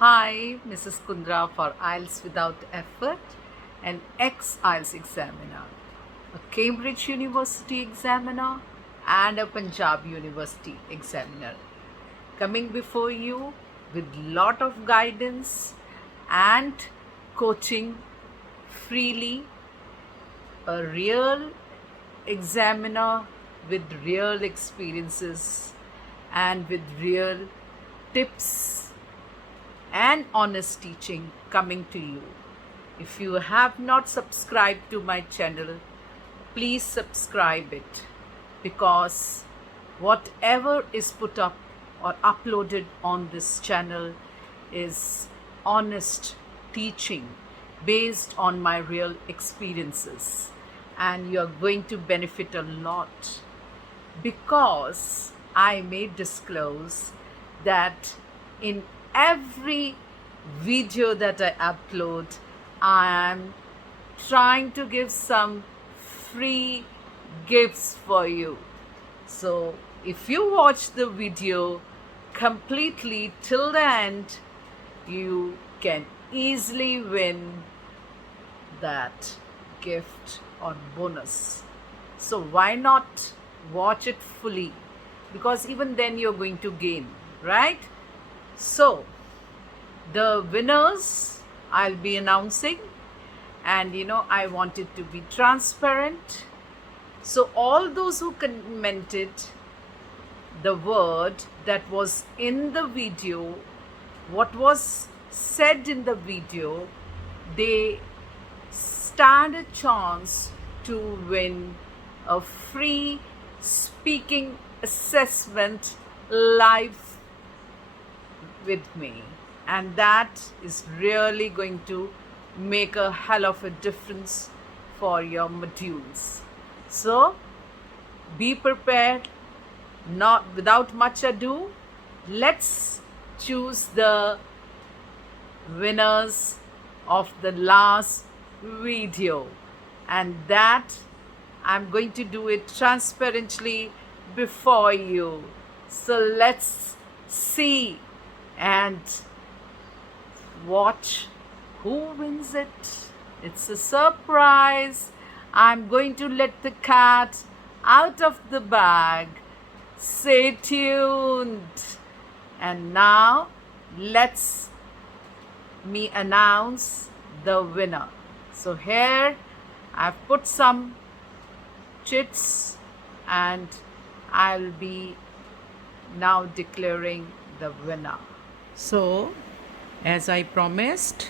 Hi, Mrs. Kundra for IELTS Without Effort, an ex-IELTS examiner, a Cambridge University examiner, and a Punjab University examiner. Coming before you with lot of guidance and coaching freely, a real examiner with real experiences and with real tips and honest teaching coming to you. If you have not subscribed to my channel, please subscribe it, because whatever is put up or uploaded on this channel is honest teaching based on my real experiences, and you're going to benefit a lot, because I may disclose that in every video that I upload, I am trying to give some free gifts for you. So if you watch the video completely till the end, you can easily win that gift or bonus. So why not watch it fully? Because even then you're going to gain, right? So the winners I'll be announcing, and I want it to be transparent. So all those who commented the word that was in the video, what was said in the video, they stand a chance to win a free speaking assessment live with me, and that is really going to make a hell of a difference for your modules. So be prepared. Not without much ado, let's choose the winners of the last video, and that I'm going to do it transparently before you. So let's see and watch who wins it. It's a surprise. I'm going to let the cat out of the bag. Stay tuned. And now let's me announce the winner. So here I've put some chits, and I'll be now declaring the winner. So, as I promised,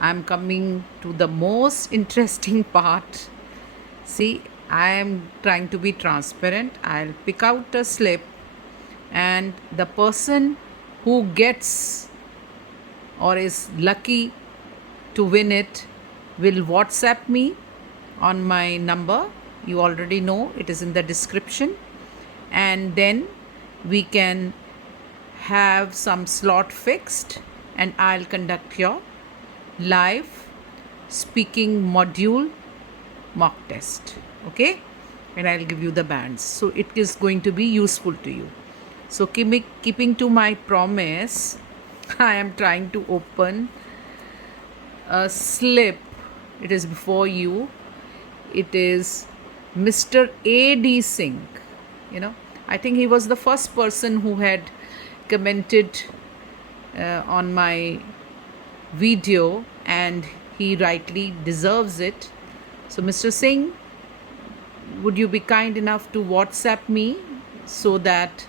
I'm coming to the most interesting part. See, I am trying to be transparent. I'll pick out a slip, and the person who gets or is lucky to win it will WhatsApp me on my number. You already know, it is in the description. And then we can have some slot fixed, and I'll conduct your live speaking module mock test. Okay, and I'll give you the bands, so it is going to be useful to you. So keeping to my promise, I am trying to open a slip. It is before you. It is Mr. A.D. Singh. I think he was the first person who had commented on my video, and he rightly deserves it. So Mr. Singh, would you be kind enough to WhatsApp me so that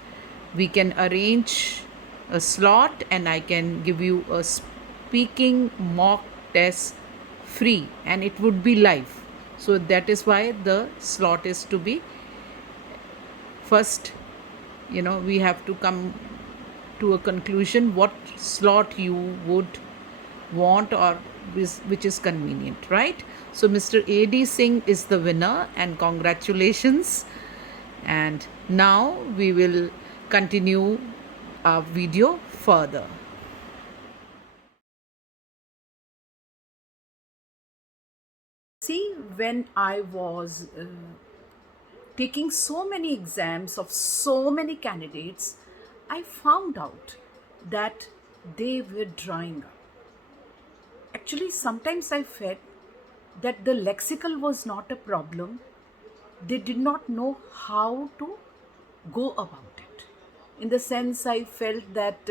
we can arrange a slot and I can give you a speaking mock test free, and it would be live. So that is why the slot is to be first. We have to come to a conclusion what slot you would want, or which is convenient, right? So Mr. A.D. Singh is the winner, and congratulations. And now we will continue our video further. See, when I was taking so many exams of so many candidates, I found out that they were drying up. Actually, sometimes I felt that the lexical was not a problem. They did not know how to go about it. In the sense, I felt that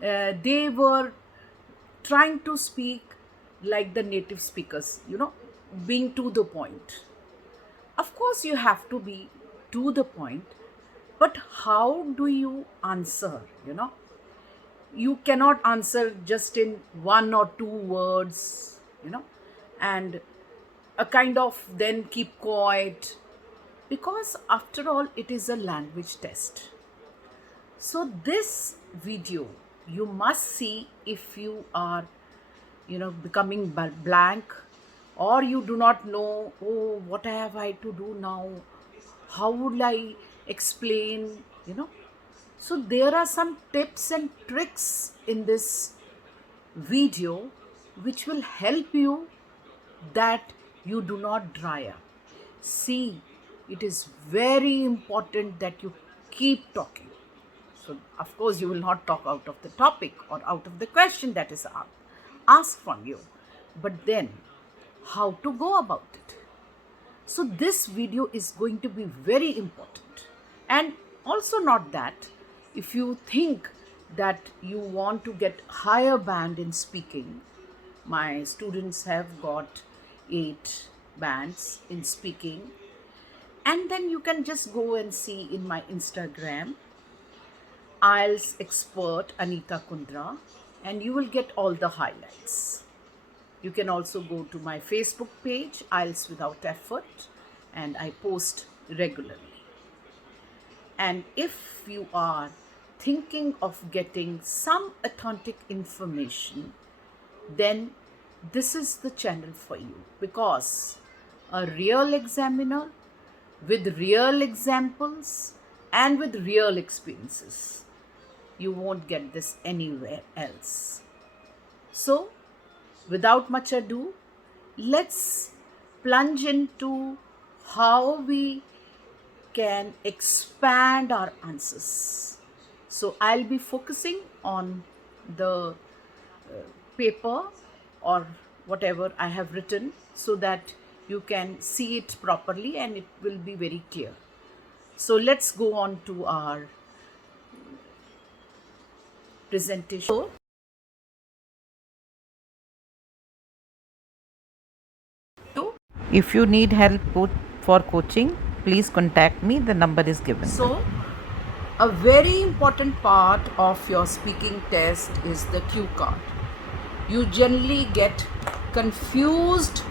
they were trying to speak like the native speakers, being to the point. Of course, you have to be to the point, but how do you answer? You cannot answer just in one or two words, and a kind of then keep quiet, because after all, it is a language test. So, this video you must see if you are, becoming blank, or you do not know, oh, what have I to do now? How would I explain, So, there are some tips and tricks in this video which will help you that you do not dry up. See, it is very important that you keep talking. So, of course, you will not talk out of the topic or out of the question that is asked from you. But then, how to go about it? So, this video is going to be very important. And also, not that, if you think that you want to get higher band in speaking, my students have got 8 bands in speaking, and then you can just go and see in my Instagram, IELTS expert Aneeta Kundra, and you will get all the highlights. You can also go to my Facebook page, IELTS Without Effort, and I post regularly. And if you are thinking of getting some authentic information, then this is the channel for you, because a real examiner with real examples and with real experiences, you won't get this anywhere else. So, without much ado, let's plunge into how we can expand our answers. So, I'll be focusing on the paper or whatever I have written, so that you can see it properly and it will be very clear. So, let's go on to our presentation. If you need help for coaching, please contact me. The number is given. So, a very important part of your speaking test is the cue card. You generally get confused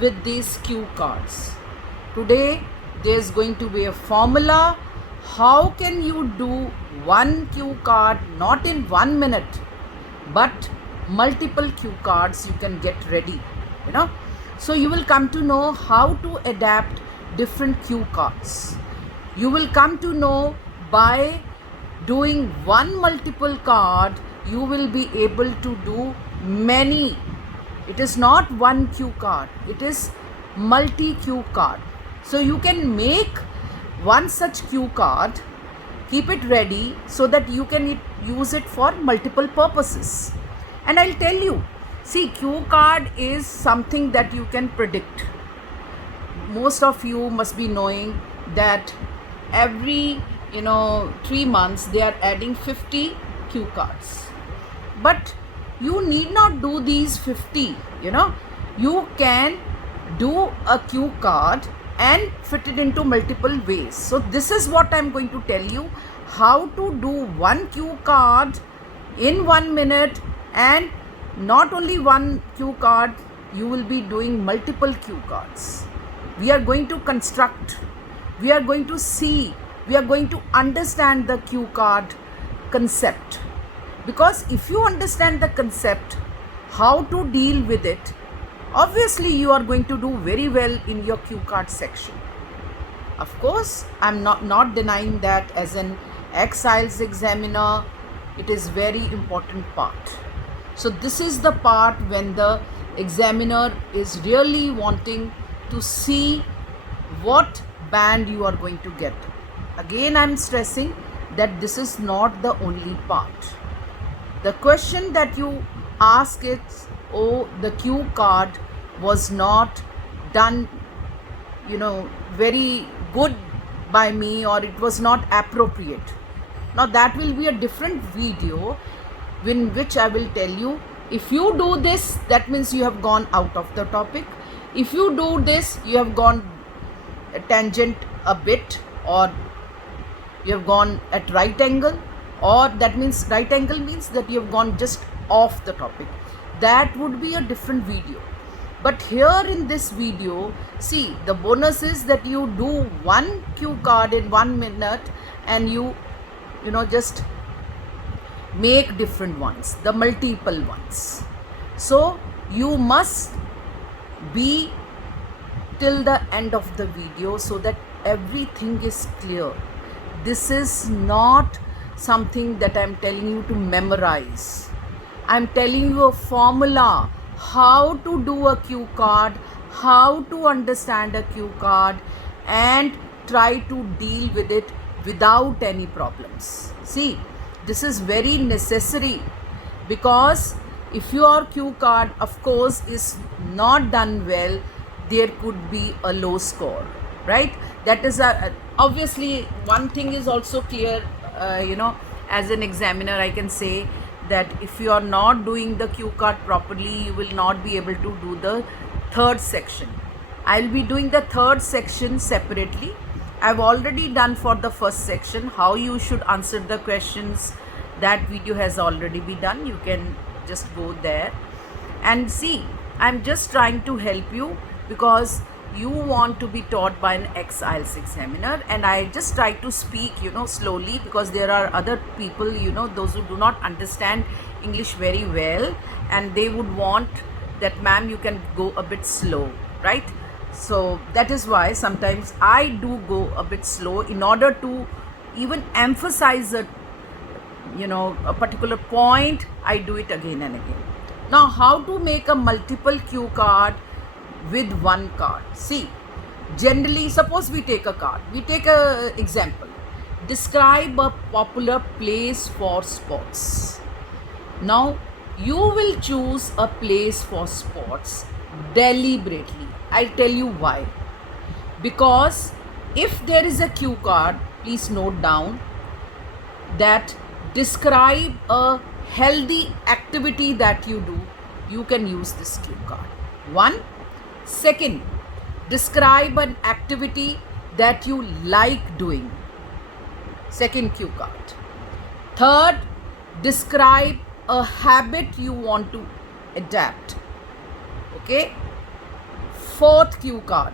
with these cue cards. Today, there's going to be a formula. How can you do one cue card, not in 1 minute, but multiple cue cards you can get ready, So, you will come to know how to adapt different cue cards. You will come to know by doing one multiple card, you will be able to do many. It is not one cue card, it is multi-cue card. So you can make one such cue card, keep it ready so that you can use it for multiple purposes. And I'll tell you, see, cue card is something that you can predict. Most of you must be knowing that every 3 months they are adding 50 cue cards. But you need not do these 50, you can do a cue card and fit it into multiple ways. So this is what I'm going to tell you, how to do one cue card in 1 minute, and not only one cue card, you will be doing multiple cue cards. We are going to construct, we are going to see, we are going to understand the cue card concept. Because if you understand the concept, how to deal with it, obviously you are going to do very well in your cue card section. Of course, I'm not denying that as an ex-IELTS examiner, it is very important part. So this is the part when the examiner is really wanting to see what band you are going to get. Again, I'm stressing that this is not the only part. The question that you ask is, oh, the cue card was not done, very good by me, or it was not appropriate. Now that will be a different video in which I will tell you, if you do this, that means you have gone out of the topic. If you do this, you have gone a tangent a bit, or you have gone at right angle, or that means right angle means that you have gone just off the topic. That would be a different video. But here in this video, see, the bonus is that you do one cue card in 1 minute, and you just make different ones, the multiple ones. So you must be till the end of the video so that everything is clear. This is not something that I'm telling you to memorize. I'm telling you a formula, how to do a cue card, how to understand a cue card, and try to deal with it without any problems. See, this is very necessary, because if your cue card, of course, is not done well, there could be a low score, right? That is obviously one thing is also clear, as an examiner I can say that if you are not doing the cue card properly, you will not be able to do the third section. I'll be doing the third section separately. I've already done for the first section how you should answer the questions. That video has already been done. You can just go there and see. I'm just trying to help you because you want to be taught by an ex-IELTS examiner, and I just try to speak slowly, because there are other people, those who do not understand English very well, and they would want that, ma'am, you can go a bit slow, right? So that is why sometimes I do go a bit slow in order to even emphasize a particular point. I do it again and again. Now, how to make a multiple cue card with one card? See, generally, suppose we take a card. We take a example. Describe a popular place for sports. Now, you will choose a place for sports deliberately. I'll tell you why. Because if there is a cue card, please note down that describe a healthy activity that you do, you can use this cue card. One. Second, describe an activity that you like doing. Second cue card. Third, describe a habit you want to adapt. Okay. Fourth cue card.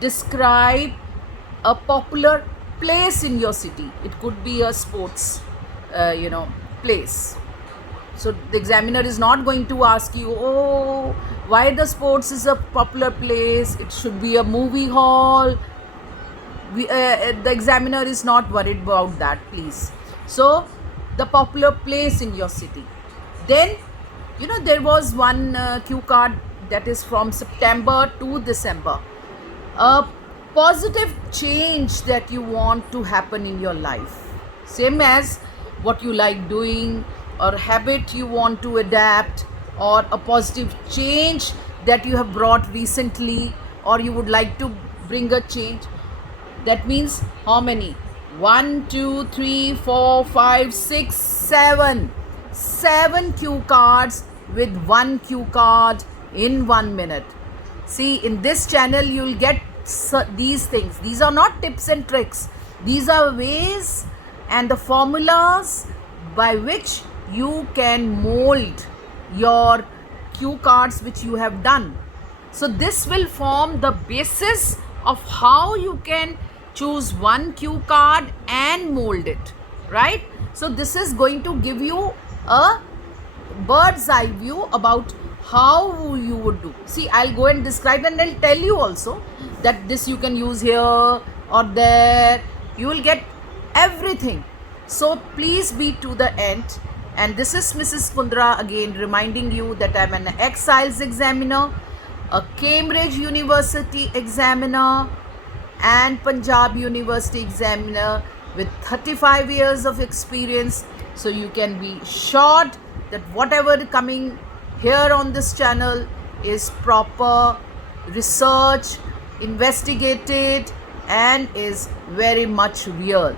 Describe a popular place in your city. It could be a sports, place. So the examiner is not going to ask you, oh, why the sports is a popular place? It should be a movie hall. The examiner is not worried about that, please. So the popular place in your city. Then, there was one cue card that is from September to December. A positive change that you want to happen in your life. Same as what you like doing, or habit you want to adapt, or a positive change that you have brought recently, or you would like to bring a change. That means how many? 1, 2, 3, 4, 5, 6, 7. 7 cue cards with 1 cue card in 1 minute. See, in this channel you will get these things. These are not tips and tricks. These are ways and the formulas by which you can mold your cue cards which you have done. So this will form the basis of how you can choose one cue card and mold it, right? So this is going to give you a bird's eye view about how you would do. See, I'll go and describe, and I'll tell you also that this you can use here or there. You will get everything. So please be to the end. And this is Mrs. Kundra again reminding you that I'm an ex-IELTS examiner, a Cambridge University examiner, and Punjab University examiner with 35 years of experience So you can be assured that whatever coming here on this channel is proper research, investigated, and is very much real.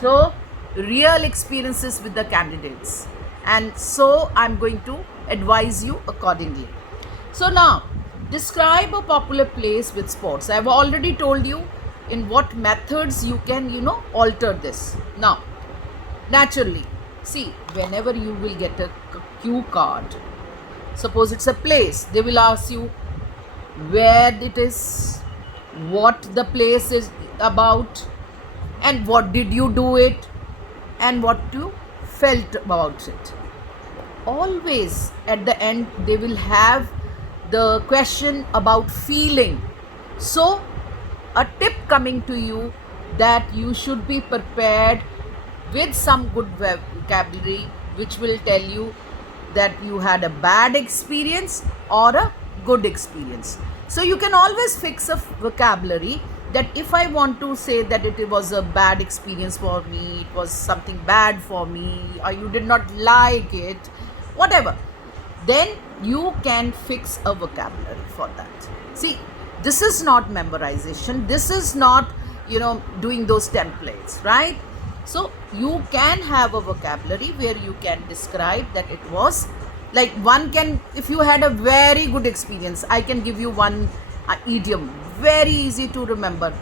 So real experiences with the candidates, and so I'm going to advise you accordingly. So now, describe a popular place with sports. I've already told you in what methods you can, alter this. Now, naturally, see, whenever you will get a cue card, suppose it's a place, they will ask you where it is, what the place is about, and what did you do it, and what you felt about it. Always at the end they will have the question about feeling. So a tip coming to you that you should be prepared with some good vocabulary which will tell you that you had a bad experience or a good experience. So you can always fix a vocabulary that if I want to say that it was a bad experience for me, it was something bad for me, or you did not like it, whatever, then you can fix a vocabulary for that. See, this is not memorization, this is not, doing those templates, right? So you can have a vocabulary where you can describe that it was like, one can, if you had a very good experience, I can give you one idiom, very easy to remember.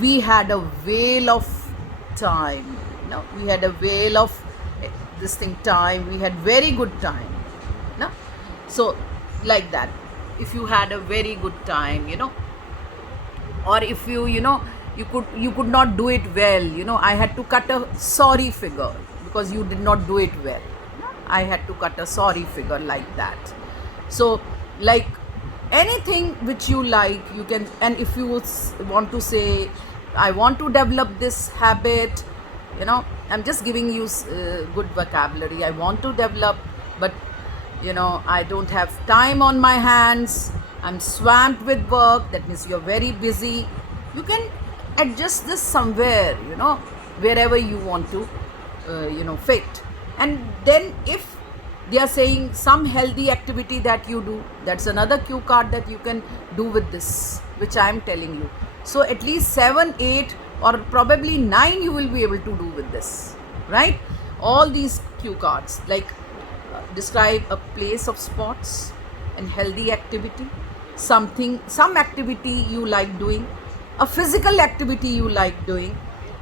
We had a whale of time. We had a whale of this thing time. We had very good time. No? So like that. If you had a very good time, or if you could not do it well, I had to cut a sorry figure because you did not do it well. I had to cut a sorry figure, like that. So like anything which you like, you can. And if you want to say, I want to develop this habit, I'm just giving you good vocabulary. I want to develop, but I don't have time on my hands, I'm swamped with work. That means you're very busy. You can adjust this somewhere, wherever you want to fit. And then if they are saying some healthy activity that you do, that's another cue card that you can do with this, which I am telling you. So at least 7, 8 or probably 9 you will be able to do with this, right? All these cue cards, like describe a place of sports and healthy activity, some activity you like doing, a physical activity you like doing,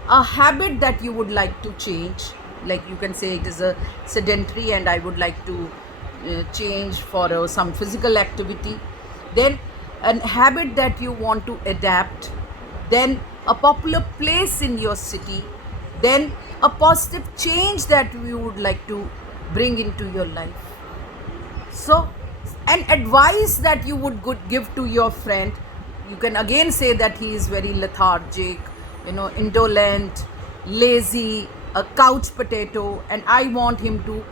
a habit that you would like to change. Like you can say it is a sedentary and I would like to change for some physical activity. Then a habit that you want to adapt. Then a popular place in your city. Then a positive change that you would like to bring into your life. So an advice that you would give to your friend. You can again say that he is very lethargic, indolent, lazy, a couch potato, and I want him to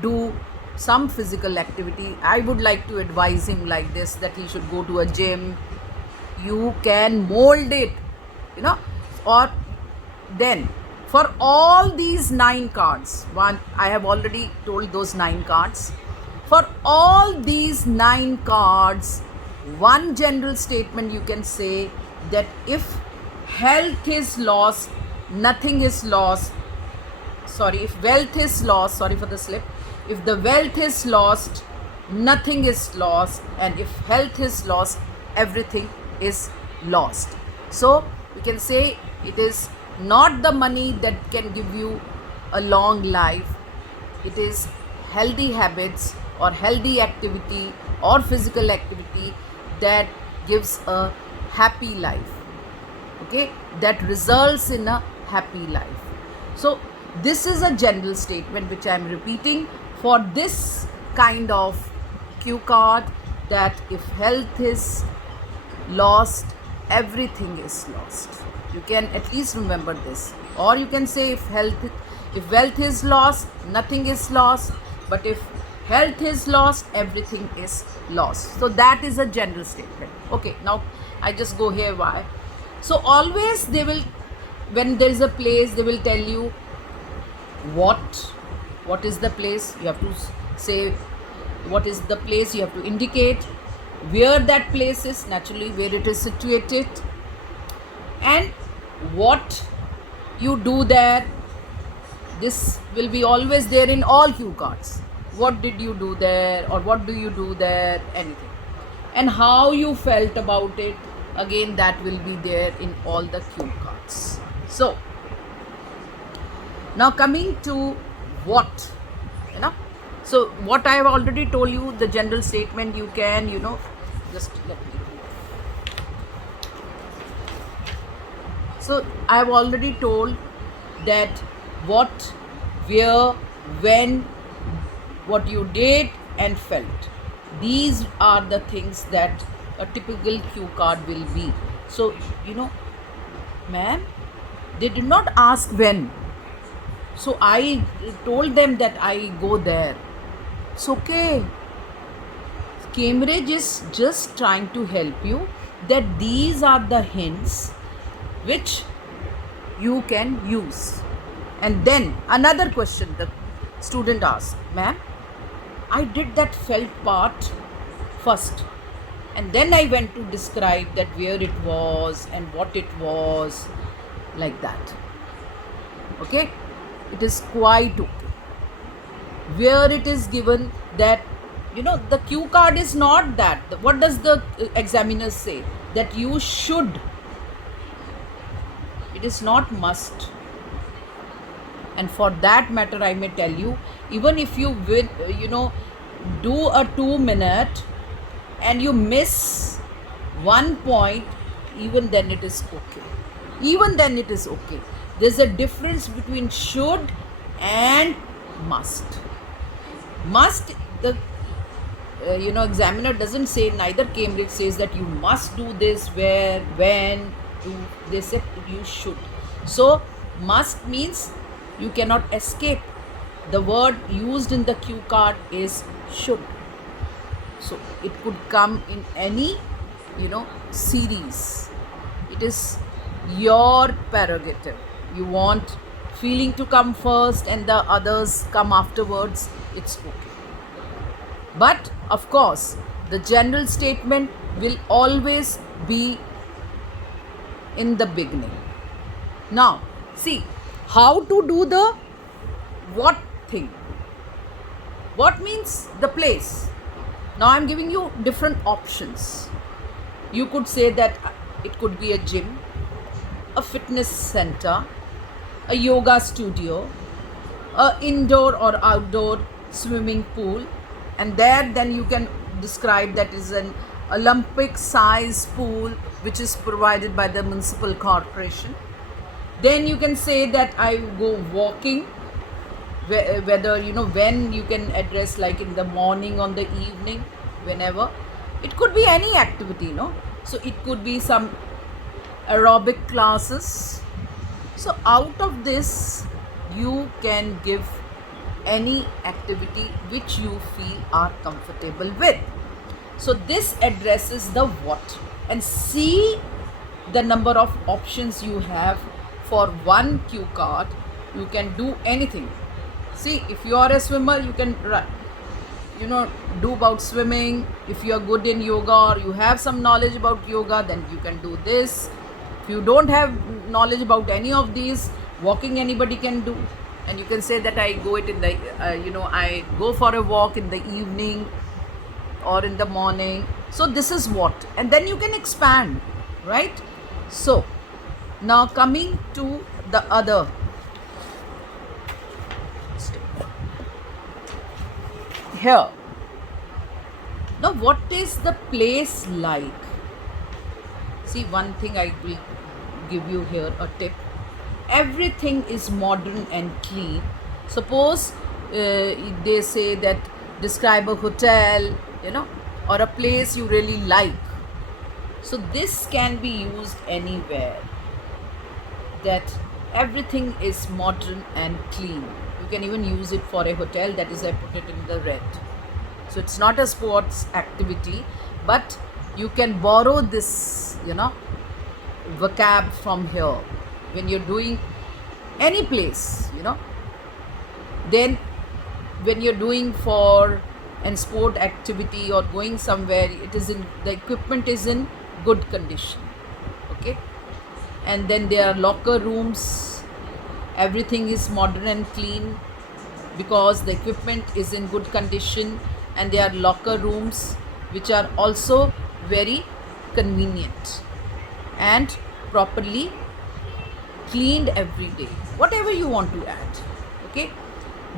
do some physical activity. I would like to advise him like this, that he should go to a gym. You can mold it, or then for all these 9 cards, I have already told those 9 cards. For all these 9 cards, one general statement you can say that if health is lost, nothing is lost. If wealth is lost, sorry for the slip. If the wealth is lost, nothing is lost. And if health is lost, everything is lost. So we can say it is not the money that can give you a long life. It is healthy habits or healthy activity or physical activity that gives a happy life. Okay, that results in a happy life. So this is a general statement which I am repeating for this kind of cue card, that if health is lost, everything is lost. You can at least remember this. Or you can say if wealth is lost, nothing is lost. But if health is lost, everything is lost. So that is a general statement. Okay, now I just go here. Why? So always they will, when there is a place, they will tell you what What is the place? You have to say what is the place. You have to indicate where that place is, naturally where it is situated, and what you do there. This will be always there in all cue cards. What did you do there, or what do you do there, anything. And how you felt about it, again that will be there in all the cue cards. So now coming to what, so what I have already told you, the general statement, you can, just let me do. So I have already told that what, where, when, what you did and felt. These are the things that a typical cue card will be. So, ma'am, they did not ask when. So I told them that I go there. It's okay. Cambridge is just trying to help you that these are the hints which you can use. And then another question the student asked, ma'am, I did that felt part first, and then I went to describe that where it was and what it was, like that. Okay, it is quite okay. Where it is given that, the cue card is not that. What does the examiner say? That you should. It is not must. And for that matter, I may tell you, even if you will, do a 2-minute and you miss one point, even then it is okay. Even then it is okay. There's a difference between should and must. Must, the examiner doesn't say, neither Cambridge says that you must do this, where, when, do. They say you should. So must means you cannot escape. The word used in the cue card is should. So it could come in any, series. It is your prerogative. You want feeling to come first and the others come afterwards, it's okay. But of course, the general statement will always be in the beginning. Now, see how to do the what thing. What means the place. Now I am giving you different options. You could say that it could be a gym, a fitness center, a yoga studio, a indoor or outdoor swimming pool, and there then you can describe that is an Olympic size pool which is provided by the municipal corporation. Then you can say that I go walking, whether when you can address, like in the morning, on the evening, whenever. It could be any activity, so it could be some aerobic classes. So out of this you can give any activity which you feel are comfortable with. So this addresses the what, and see the number of options you have for one cue card. You can do anything. See, if you are a swimmer, you can do about swimming. If you are good in yoga or you have some knowledge about yoga, then you can do this. If you don't have knowledge about any of these, walking anybody can do. And you can say that I go it in the I go for a walk in the evening or in the morning. So this is what, and then you can expand, right? So now coming to the other here. Now what is the place like? See, one thing I will give you here, a tip. Everything is modern and clean. Suppose they say that describe a hotel, or a place you really like. So this can be used anywhere, that everything is modern and clean. You can even use it for a hotel, that is I put it in the red. So it's not a sports activity, but you can borrow this, vocab from here when you're doing any place, Then when you're doing for an sport activity or going somewhere, it is in the equipment is in good condition. Okay, and then there are locker rooms, everything is modern and clean because the equipment is in good condition, and there are locker rooms which are also very convenient and properly cleaned every day, whatever you want to add. Okay,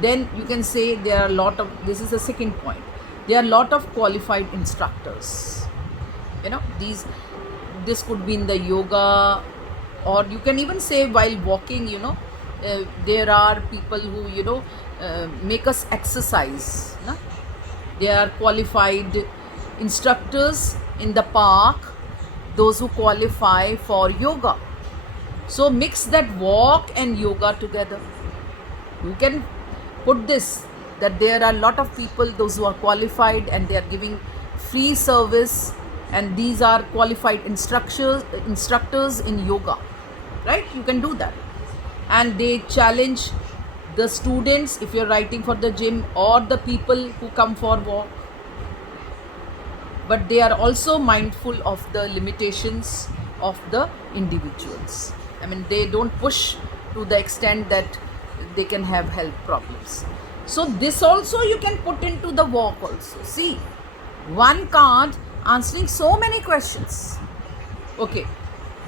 then you can say there are a lot of, this is the second point, there are a lot of qualified instructors. This could be in the yoga, or you can even say while walking, there are people who make us exercise, no? There are qualified instructors in the park, those who qualify for yoga. So mix that walk and yoga together. You can put this, that there are a lot of people, those who are qualified, and they are giving free service, and these are qualified instructors in yoga, right? You can do that, and they challenge the students if you're writing for the gym or the people who come for walk, but they are also mindful of the limitations of the individuals. I mean, they don't push to the extent that they can have health problems. So this also you can put into the walk also. See, one card answering so many questions. Okay,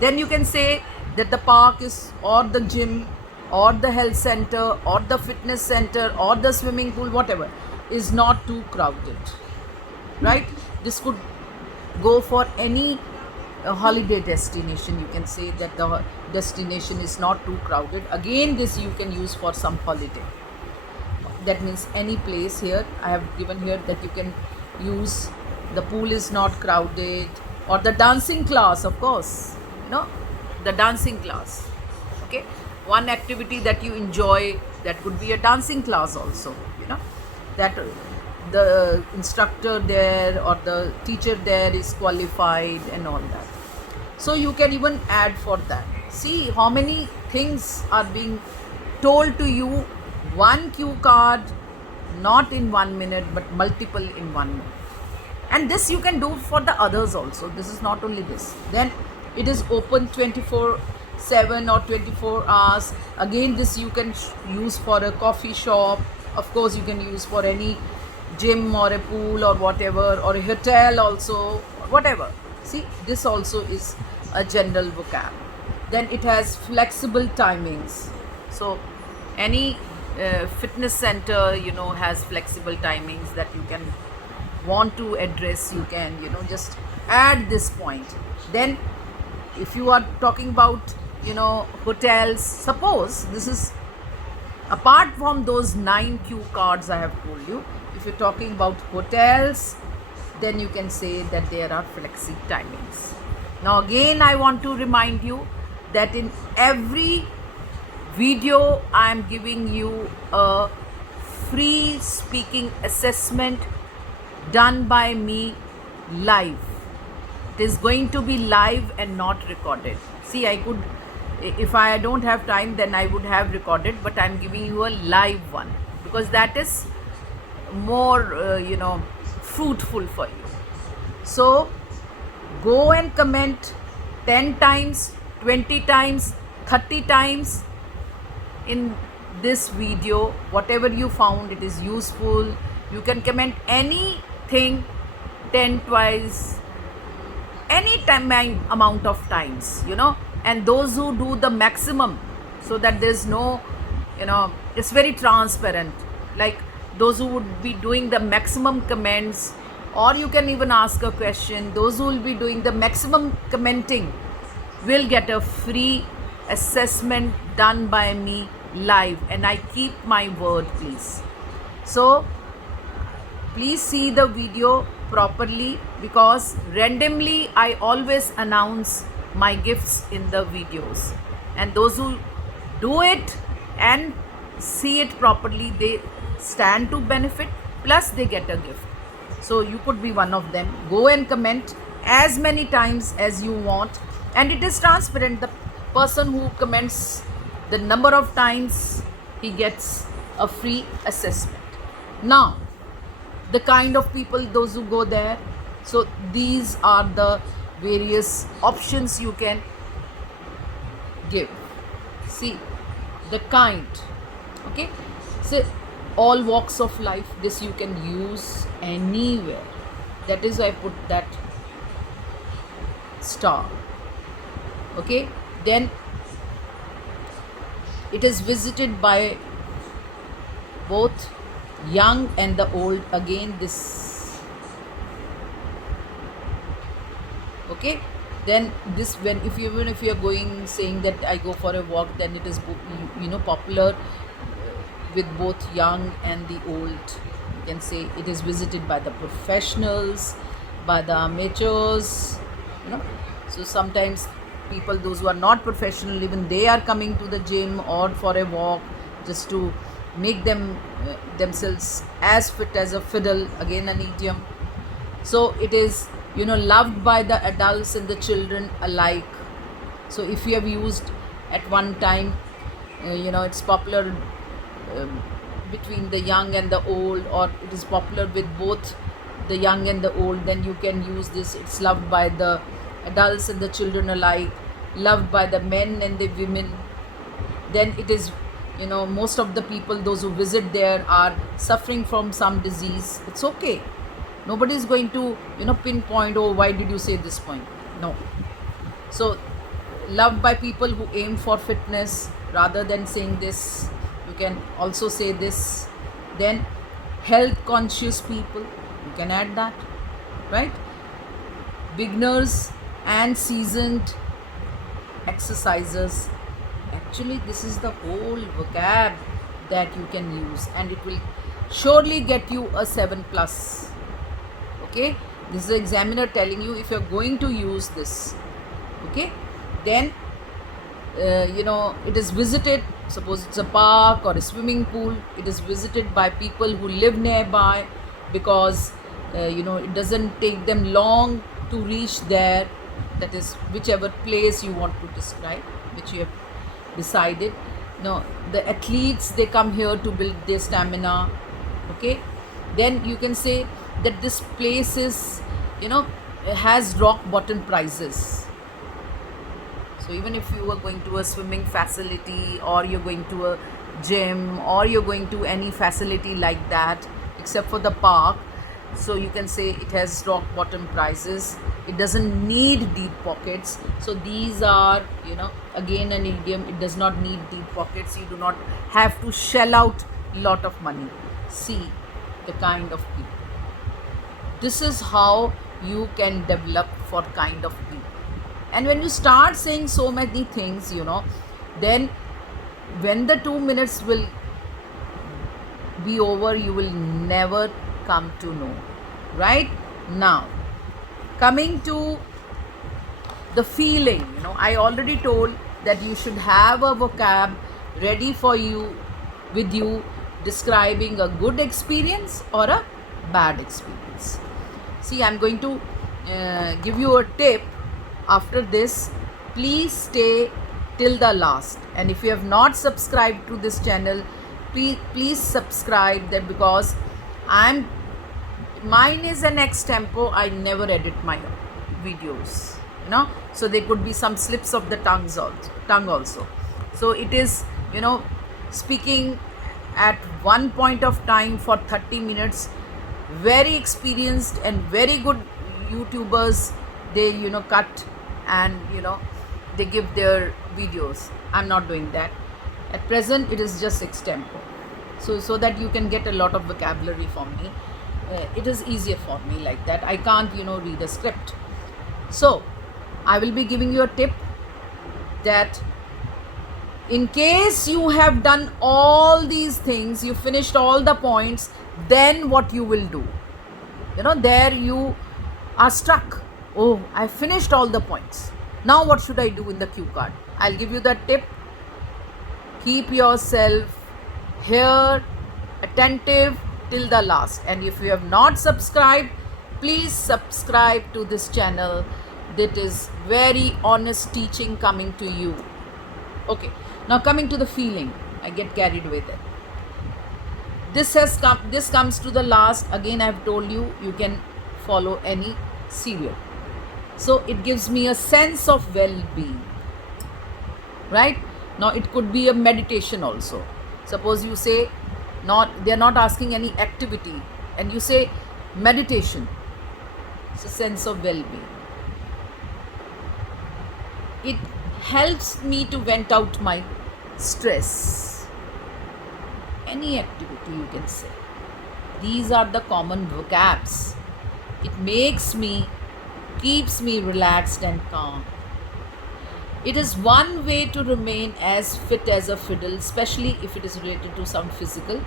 then you can say that the park is, or the gym, or the health center, or the fitness center, or the swimming pool, whatever, is not too crowded, right? This could go for any holiday destination. You can say that the destination is not too crowded. Again, this you can use for some holiday. That means any place. Here I have given here that you can use, the pool is not crowded, or the dancing class, of course, the dancing class. Okay, one activity that you enjoy, that could be a dancing class also, that the instructor there or the teacher there is qualified and all that. So you can even add for that. See how many things are being told to you. One cue card, not in 1 minute, but multiple in 1 minute. And this you can do for the others also. This is not only this. Then it is open 24/7 or 24 hours. Again, this you can use for a coffee shop. Of course, you can use for any gym or a pool or whatever, or a hotel also, whatever. See, this also is a general vocab. Then it has flexible timings. So any fitness center has flexible timings that you can want to address. You can just add this point. Then if you are talking about hotels, suppose this is apart from those 9 cue cards I have told you. If you're talking about hotels, then you can say that there are flexi timings. Now again, I want to remind you that in every video I am giving you a free speaking assessment done by me live. It is going to be live and not recorded. See, I could, if I don't have time, then I would have recorded, but I'm giving you a live one because that is more fruitful for you. So go and comment 10 times, 20 times, 30 times in this video, whatever you found it is useful. You can comment anything 10 twice, any time amount of times, and those who do the maximum, so that there's no, it's very transparent, like those who would be doing the maximum comments, or you can even ask a question, those who will be doing the maximum commenting will get a free assessment done by me live, and I keep my word, please. So please see the video properly, because randomly I always announce my gifts in the videos, and those who do it and see it properly, they stand to benefit, plus they get a gift. So you could be one of them. Go and comment as many times as you want, and it is transparent. The person who comments the number of times, he gets a free assessment. Now, the kind of people, those who go there. So these are the various options you can give. See, the kind. Okay, so all walks of life, this you can use anywhere. That is why I put that star. Okay, then it is visited by both young and the old. Again, this. Okay, then this, when if you, even if you are going saying that I go for a walk, then it is popular with both young and the old. You can say it is visited by the professionals, by the amateurs, so sometimes people, those who are not professional, even they are coming to the gym or for a walk just to make themselves as fit as a fiddle. Again, an idiom. So it is loved by the adults and the children alike. So if you have used at one time, it's popular between the young and the old, or it is popular with both the young and the old, then you can use this. It's loved by the adults and the children alike, loved by the men and the women. Then it is, most of the people, those who visit there, are suffering from some disease. It's okay. Nobody is going to pinpoint, oh, why did you say this point? No. So loved by people who aim for fitness. Rather than saying this, you can also say this. Then health conscious people, you can add that, right? Beginners and seasoned exercisers. Actually, this is the whole vocab that you can use, and it will surely get you a 7+. Okay, this is the examiner telling you if you're going to use this. Okay, then it is visited, suppose it's a park or a swimming pool, it is visited by people who live nearby, because it doesn't take them long to reach there. That is whichever place you want to describe, which you have decided. The athletes, they come here to build their stamina. Okay, then you can say that this place is has rock bottom prices. So even if you are going to a swimming facility, or you're going to a gym, or you're going to any facility like that, except for the park, so you can say it has rock bottom prices. It doesn't need deep pockets. So these are, again, an idiom. It does not need deep pockets. You do not have to shell out lot of money. See the kind of people. This is how you can develop for kind of people. And when you start saying so many things, then when the 2 minutes will be over, you will never come to know. Right? Now, coming to the feeling, I already told that you should have a vocab ready for you, with you, describing a good experience or a bad experience. See, I'm going to give you a tip. After this, please stay till the last, and if you have not subscribed to this channel, please subscribe that, because mine is an ex-tempo. I never edit my videos, so there could be some slips of the tongue also. So it is, speaking at one point of time for 30 minutes. Very experienced and very good YouTubers, they cut and they give their videos. I'm not doing that at present. It is just extempo, so that you can get a lot of vocabulary from me. It is easier for me like that. I can't read a script. So I will be giving you a tip, that in case you have done all these things, you finished all the points, then what you will do, there you are stuck. Oh, I finished all the points. Now what should I do in the cue card? I'll give you that tip. Keep yourself here, attentive till the last. And if you have not subscribed, please subscribe to this channel. That is very honest teaching coming to you. Okay, now coming to the feeling. I get carried with it. This comes to the last. Again, I have told you, you can follow any serial. So it gives me a sense of well-being, right? Now it could be a meditation also. Suppose you say, they're not asking any activity, and you say meditation. It's a sense of well-being. It helps me to vent out my stress. Any activity, you can say. These are the common vocabs. It keeps me relaxed and calm. It is one way to remain as fit as a fiddle, especially if it is related to some physical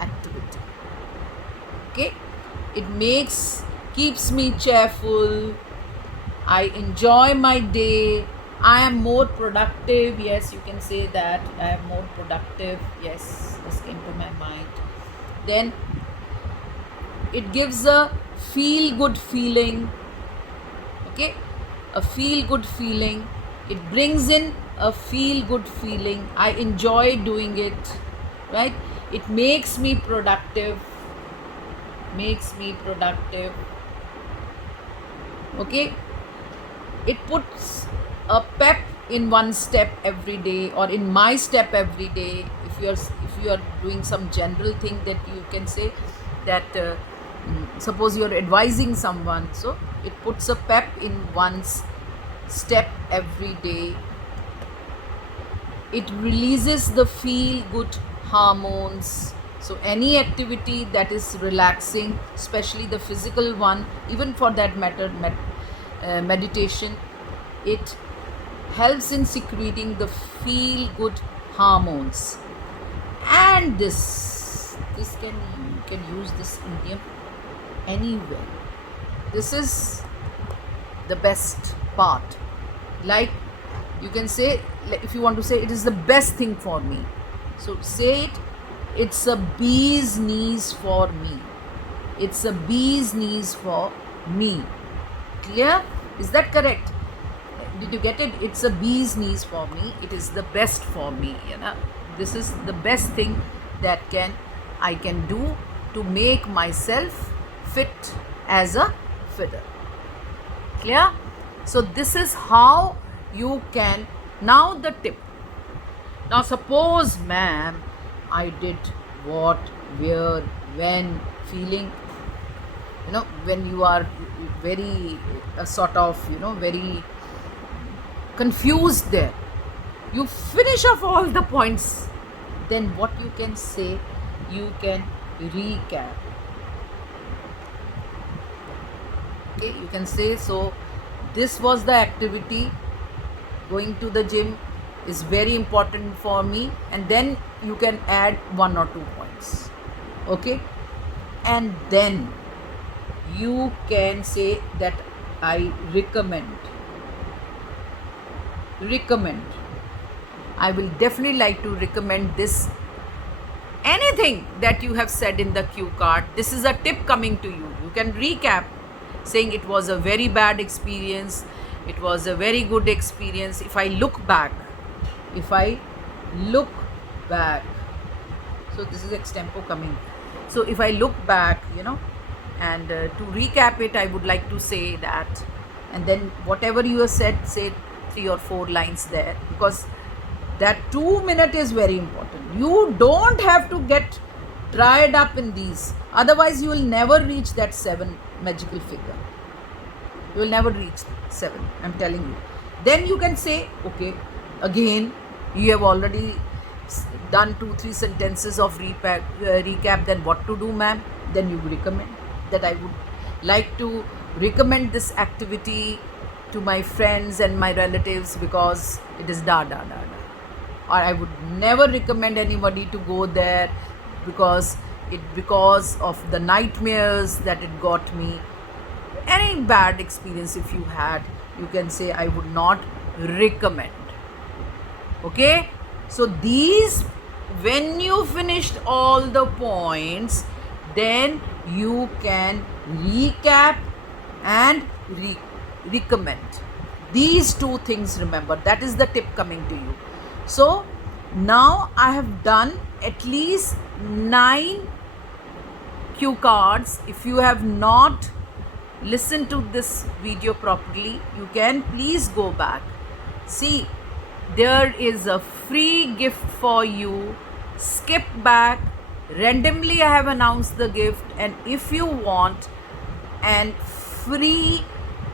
activity. Okay? It keeps me cheerful. I enjoy my day. I am more productive. Yes, you can say that. I am more productive. Yes, this came to my mind. Then it gives a feel-good feeling. Okay? A feel-good feeling. It brings in a feel-good feeling. I enjoy doing it. Right? It makes me productive. Okay? It puts a pep in one step every day, or in my step every day. If you are doing some general thing, that you can say that suppose you are advising someone, so it puts a pep in one's step every day. It releases the feel good hormones. So any activity that is relaxing, especially the physical one, even for that matter meditation, it helps in secreting the feel good hormones. And this you can use this idiom anywhere. This is the best part. Like you can say, if you want to say, it is the best thing for me, so say it. It's a bee's knees for me. It's a bee's knees for me. Clear? Is that correct? Did you get it? It's a bee's knees for me. It is the best for me. This is the best thing that I can do to make myself fit as a fiddle. Clear? So this is how you can. Now the tip. Now suppose, ma'am, I did what, where, when, feeling, when you are very very confused there, you finish off all the points, then what you can say, you can recap. Okay, you can say, so this was the activity. Going to the gym is very important for me, and then you can add 1 or 2 points. Okay, and then you can say that I recommend. I will definitely like to recommend this. Anything that you have said in the cue card, this is a tip coming to you. You can recap saying it was a very bad experience, it was a very good experience. If I look back, so this is extempo coming. So if I look back, and to recap it, I would like to say that, and then whatever you have said, say 3 or 4 lines there, because that 2 minute is very important. You don't have to get tied up in these, otherwise you will never reach that 7 magical figure. You will never reach 7, I'm telling you. Then you can say, okay, again you have already done 2-3 sentences of recap, then what to do, ma'am? Then you recommend that I would like to recommend this activity to my friends and my relatives because it is da. Or I would never recommend anybody to go there because of the nightmares that it got me. Any bad experience if you had, you can say I would not recommend. Okay, so these, when you finished all the points, then you can recap and recommend. These 2 things, remember, that is the tip coming to you. So now I have done at least 9 cue cards. If you have not listened to this video properly, you can please go back. See, there is a free gift for you. Skip back. Randomly I have announced the gift, and if you want an free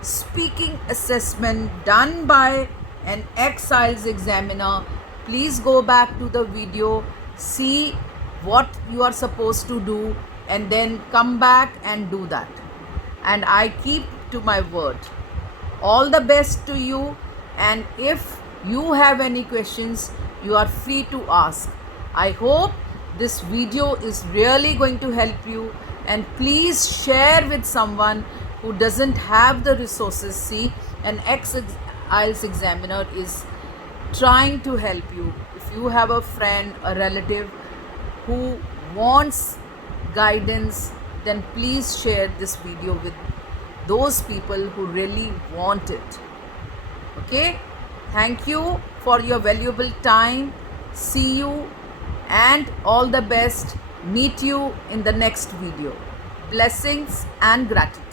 speaking assessment done by an ex-IELTS examiner, please go back to the video, see what you are supposed to do, and then come back and do that. And I keep to my word. All the best to you, and if you have any questions, you are free to ask. I hope this video is really going to help you, and please share with someone who doesn't have the resources. See, an ex-IELTS examiner is trying to help you. If you have a friend, a relative who wants guidance, then please share this video with those people who really want it. Okay, thank you for your valuable time. See you and all the best. Meet you in the next video. Blessings and gratitude.